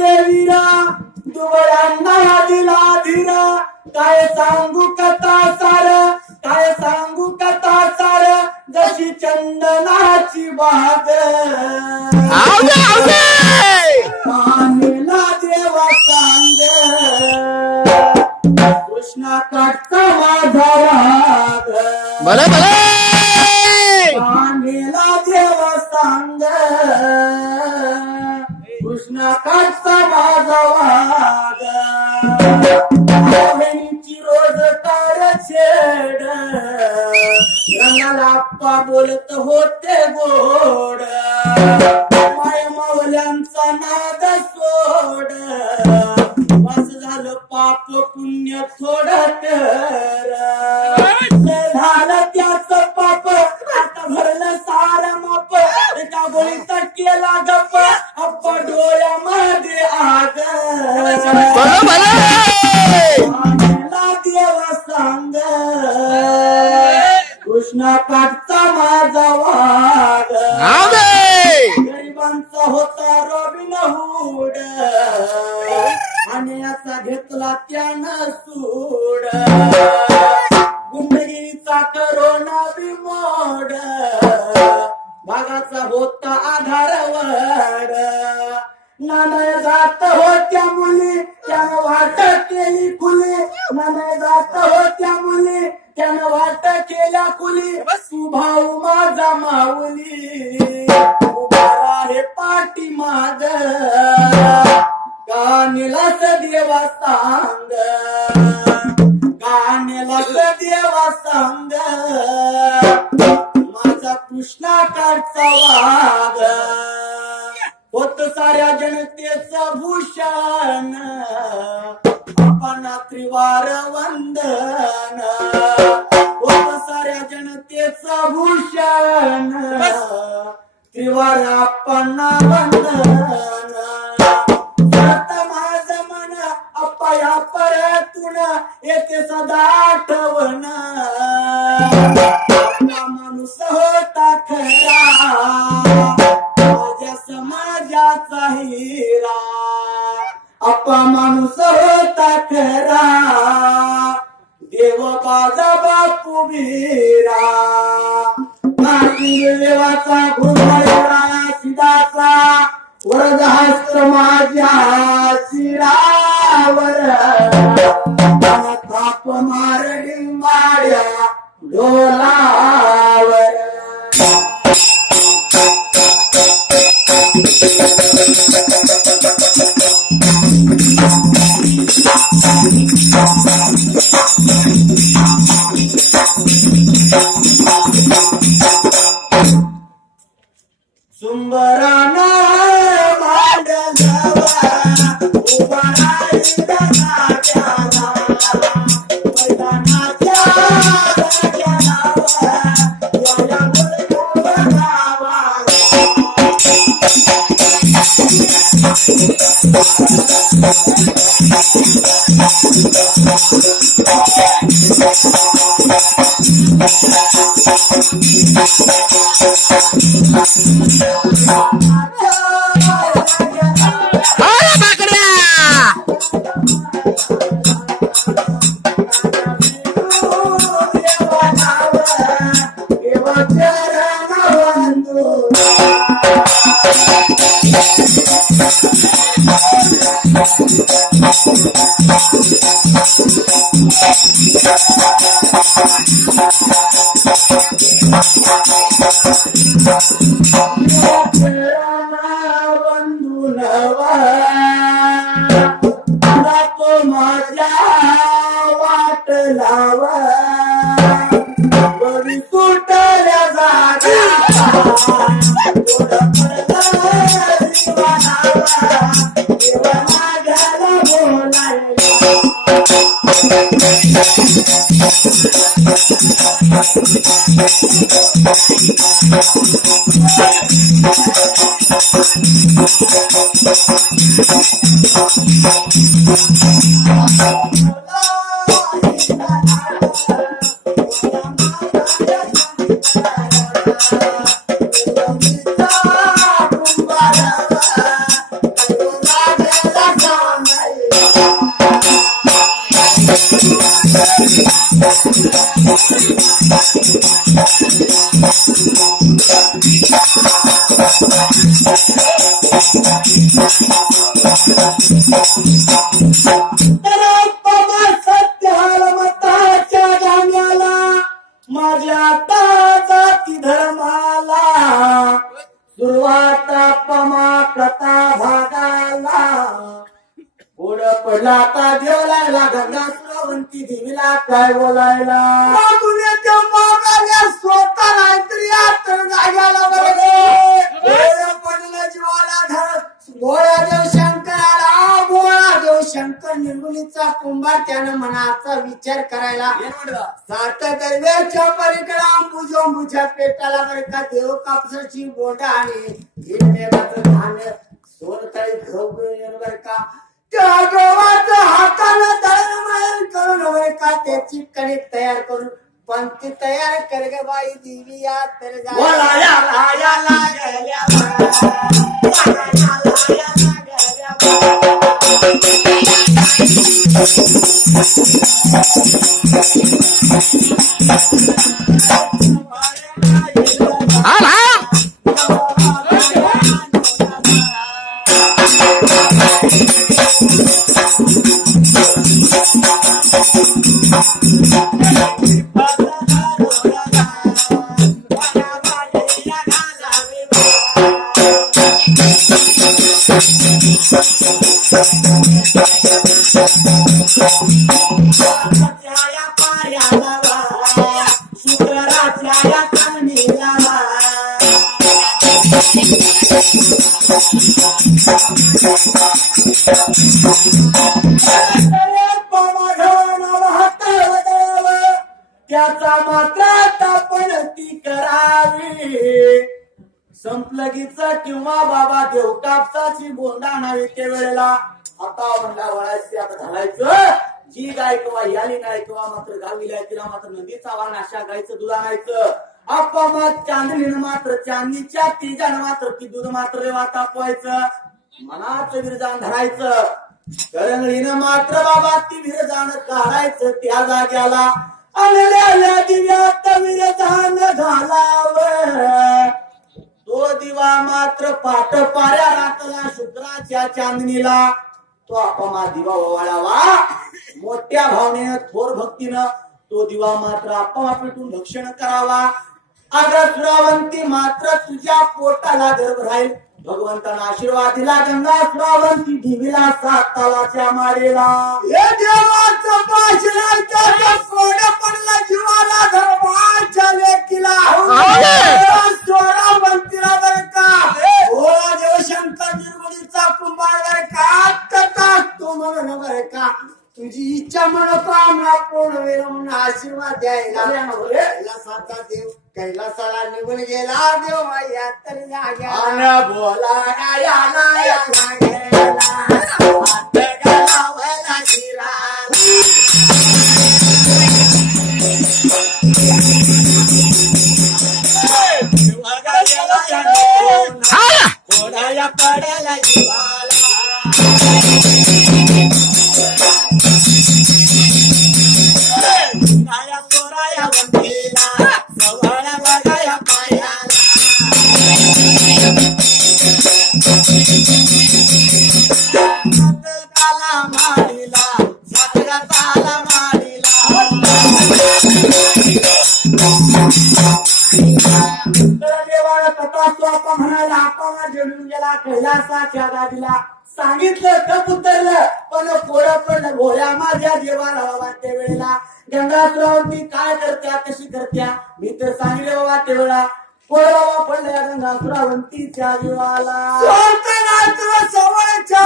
ते वीरा दुबळ्यांना दिला धीरा काय सांगू कथा सार काय सांगू कथा सार जशी चंदनाची बाग पाणीला देवा सांग कृष्णा काटचा माझा वाघ भले भले पाणीला देवा सांग कृष्णा काटचा माझा वाघ रोज तार छेड रंगाला आप्पा बोलत होते गोड माय मावल्यांचा नाद सोड बस झालं पाप पुण्य थोडं झालं त्याच पाप आता भरलं सार माप एका गोळीत केला गप्प आप्पा डोळ्यामध्ये आग देवा सांग कृष्णा काटचा माझा वाघ गरिबांचा होता रॉबिन हुड आणि याचा घेतला त्यानं सूड गुंडगिरीचा करोना बिमोड भागाचा होता आधारवड नाना जात होत्या मुली त्यानं वाट केली खुली नाना जात होत्या मुली त्यानं वाट केल्या खुली तू भाऊ माझा माऊली उभा आहे पाठी माग गाणेलाच देवा सांग गाणेलाच देवा सांग माझा कृष्णा काटचा वाघ होत साऱ्या जनतेचं भूषण आपण त्रिवार वंदन होत साऱ्या जनतेचं भूषण त्रिवार आपण वंदन सत माझ मन अप्पया परतून येते सदा आठवण आपला माणूस होता खरा माझ्या समाजाचा हिरा अप्पा माणूस होता खरा देव बाजा बापू वीरा देवाचा गुरुवारा सिदाचा वरदहस्त माझ्या शिरावर थाप मार डिंबाड्या डोलावर सुंबराना मांडलवा उभा राहिला नाट्याला मैदानाच्या राजाला याला बोलवा माझ्या आता जाती धर्माला सुरुवात पमा कथा भागाला पुढ पडला आता देव लागला गंगा श्रावंती देवीला काय बोलायला स्वतः नाहीतरी तर जाग्याला पडलं जीवाला धर गोळ्यादेव शंकराला गोळादेव शंकर निर्गुणीचा कुंभार त्यानं मनाचा विचार करायला सात गरवेच्या पलीकडे अंबुजोंबुच्या पेटाला बरं का देव कापसाची बोंड आणि हिरमेगाचं धान्य सोनतळी घाऊ बरं का त्या गव्हाचं हातानं दळणवळण करून बरं का त्याची कणिक तयार करून पंक्ती तयार कर ग बाई देवी या तर त्याचा मात्र आपण ती करावी संपलगीच किंवा बाबा देव कापसाची बोंडा नावी त्या वेळेला आता म्हणला वळायचे आता घालायचं जी गाय किंवा याली नाही किंवा मात्र गावीला तिला मात्र नदीचा वाण अशा गायचं दूध आणायचं आप्पा मग चांदणीनं मात्र चांदणीच्या तिजानं मात्र ती दूध मात्र रेवा तापवायचं मनाचं विरजान धरायचं करंगळीनं मात्र बाबा ती विरजान काढायचं त्या जाग्याला आणलेल्या दिव्यात विरजान घालावं तो दिवा मात्र पाट पाऱ्या रातला शुक्राच्या चांदणीला तो आपामा दिवा ओवाळावा मोठ्या भावनेनं थोर भक्तीनं तो दिवा मात्र आपामा पेटून भक्षण करावा अगं श्रावंती मात्र तुझ्या पोटाला गर्भ राहील भगवंताना आशीर्वाद दिला गंगा श्रावंती देवीला सात तालाच्या मारेला हे देवाचं पाशरण त्याच्या सोनं पडलं जीवाला धर्माच्या लेकीला श्रावंतीला बरं का भोळा देव शंकर निर्गुणीचा कुंभार बरं का तथा तो म्हणून बरं का तुझी इच्छा मनोकामना पूर्ण होईल म्हणून आशीर्वाद द्यायला साचा देव कैलासाला निघून गेला देव माया तर जाग्या बोला याला शिरा कोणाला पडायला जीवाला सोराया वंतीला सवाळा बघाया पायाला सातगाला माडीला सातगाला माडीला देवाला कथा स्वप्न म्हणाला आपला जळून गेला कैलासाच्या गादीला सांगितलं कप उतरलं पण पोळं पडलं भोळ्या माझ्या देवाला बाबा त्या वेळेला गंगा श्रावंती काय करत्या कशी करत्या मी तर सांगितलं बाबा त्या वेळा पोळं बाबा पडल्या गंगा श्रावंतीच्या देवाला सवळच्या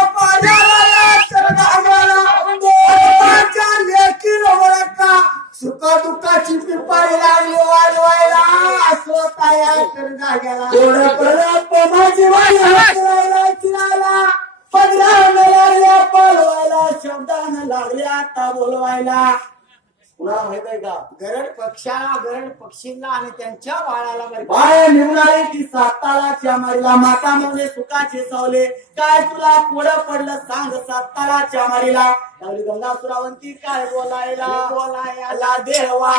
का सुख दुःखाची पिपारी लागली वाजवायला स्वतः कर जाग्याला पदरानं लागल्या पळवायला शब्दानं लागल्या आता बोलवायला कुणाला माहित आहे का? गरड पक्षाला, गरड पक्षींना आणि त्यांच्या बाळाला बरं का. बाय निघून आले की सातालाच्या मारीला माता म्हणजे सुखाचे सावले. काय तुला पुढं पडलं सांग सातालाच्या मारीला. लावली गंगा सुरावंती काय बोलायला बोलायला देवा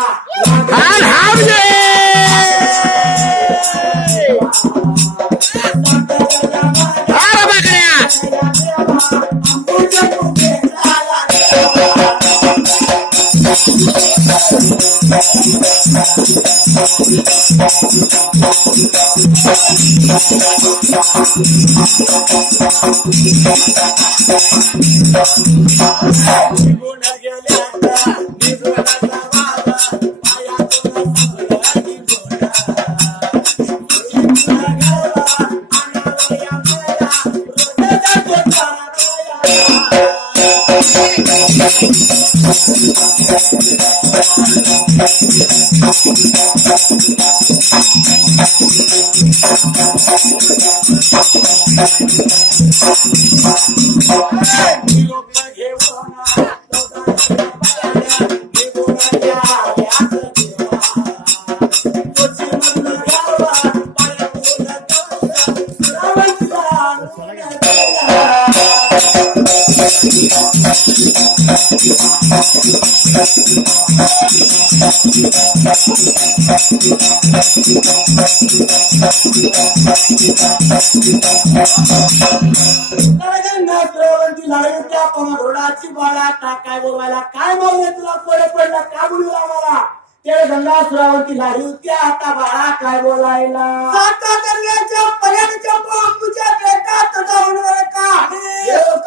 घोडाची बाळा काय बोलवायला काय बोलले तुला पुढे पडला का बोलू आम्हाला. ते गंगा सुरावरती लाडी होती आता बाळा काय बोलायला. साता दर्याच्या पर्यटच्या बांबूच्या बेटात जाऊन बरं का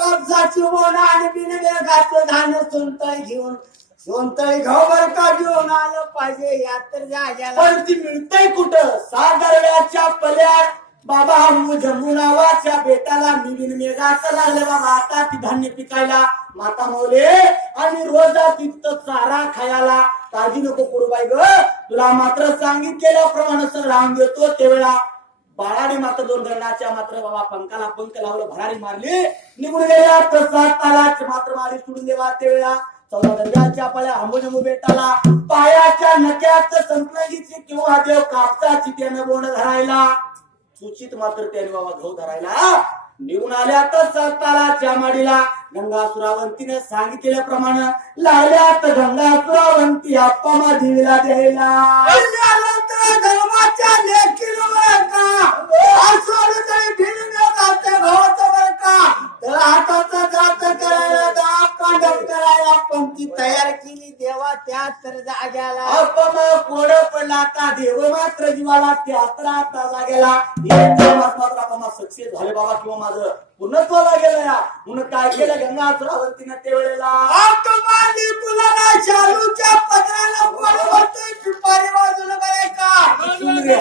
कब्जाची बोला आणि बिनवेगाचं धान सोनतळ घेऊन सोनतळी घावर का घेऊन आलं पाहिजे या तर जाग्याला. पण ती मिळतंय कुठं. सागरव्याच्या पल्यात बाबा जम्मू नावाच्या बेटाला निविन मेघाचं लागले बाबा आता ती धान्य पिकायला माता मौले आणि रोजा तिथं चारा खायला. काळजी नको करू बाई ग तुला मात्र सांगितलेल्याप्रमाणे सगळं आणून देतो. त्यावेळा बाळाने मात्र दोन गणाच्या मात्र बाबा पंखाला पंख लावलं भरारी मारली निघून गेल्या. तसा तालाच मात्र मारी सोडून देवा. त्यावेळा 14 दर्याच्या पळ्या आंबोजमू बेटाला पायाच्या नक्यात संतनगीची किंवा देव कापसाची त्यानं बोंड धरायला सूचित मात्र त्याने बाबा गहू धरायला निघून आल्या. तर साताराच्या माडीला गंगा सुरावंतीने सांगितल्याप्रमाणे लागल्यात गंगा सुरावंती अप्पा देवीला द्यायला. धर्माच्या लेखील बरं का सोडून तरी भिडून जाते भावाचं बरं का. त्याला हाताचा जात करायला कांडप करायला पण ती तयार केली देवा त्या तर जाग्याला. अप्पा कोड पडला आता देव मात्र जीवाला त्यात्रा आता जाग्याला. मात्र आपण सक्सेस झाले बाबा किंवा माझं पूर्णत्वाला गेलं या म्हणून काय केलं गंगा सुरावंतीनं त्यावेळेला शालूच्या पत्राला वाजवतोय पिंपारी वाजवलं बरं का. चुंदऱ्या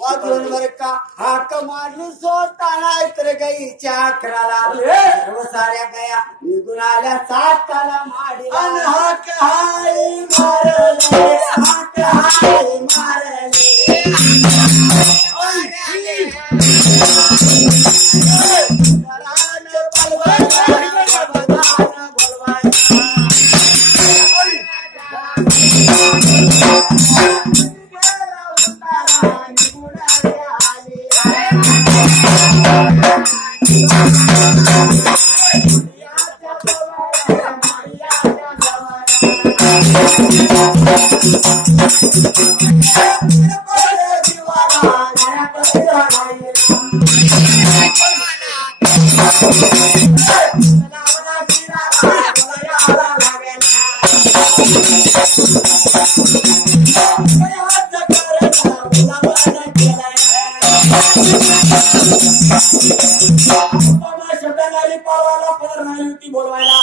वाजवून बरं का हाक मारली सोताना तर गाईच्या अकराला सर्व साऱ्या गया निघून आल्या 7 ताला माडी. हाक हाय मारले हाक हाय मारले शब्दांनी पावाला पदर नाही होती बोलवायला.